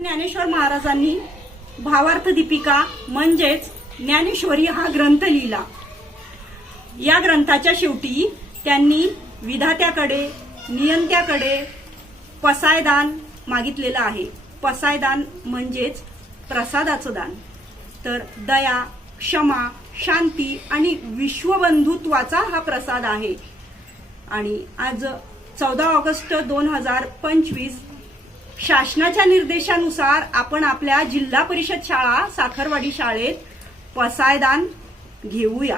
ज्ञानेश्वर महाराजांनी भावार्थ दीपिका म्हणजेच ज्ञानेश्वरी हा ग्रंथ लिहिला. या ग्रंथाच्या शेवटी त्यांनी विधात्याकडे नियंत्याकडे पसायदान मागितलेलं आहे. पसायदान म्हणजेच प्रसादाचं दान. तर दया क्षमा शांती आणि विश्वबंधुत्वाचा हा प्रसाद आहे. आणि आज चौदा ऑगस्ट दोन हजार पंचवीस शासनाच्या निर्देशानुसार आपण आपल्या जिल्हा परिषद शाळा साखरवाडी शाळेत पसायदान घेऊया.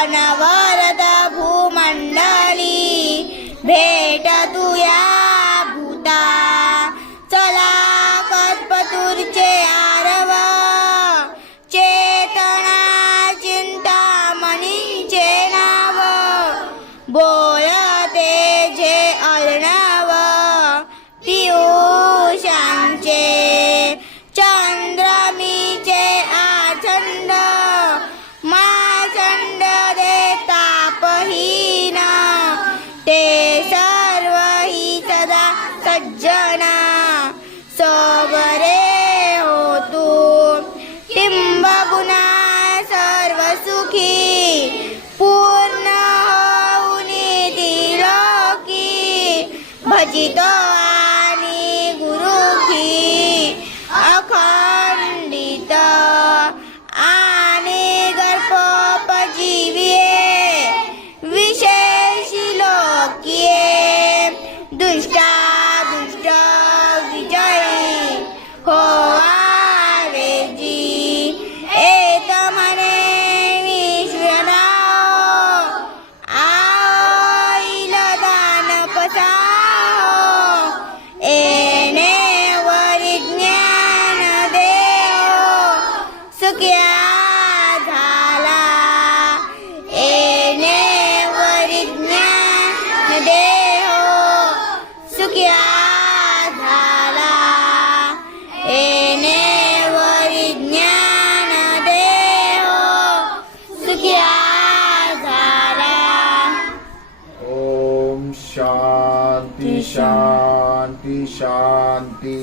கணவா chiquito. क्या झाला? येणे परिज्ञान देह झाला? येणे परिज्ञान देह झाला? ओम शांति शांति शांति।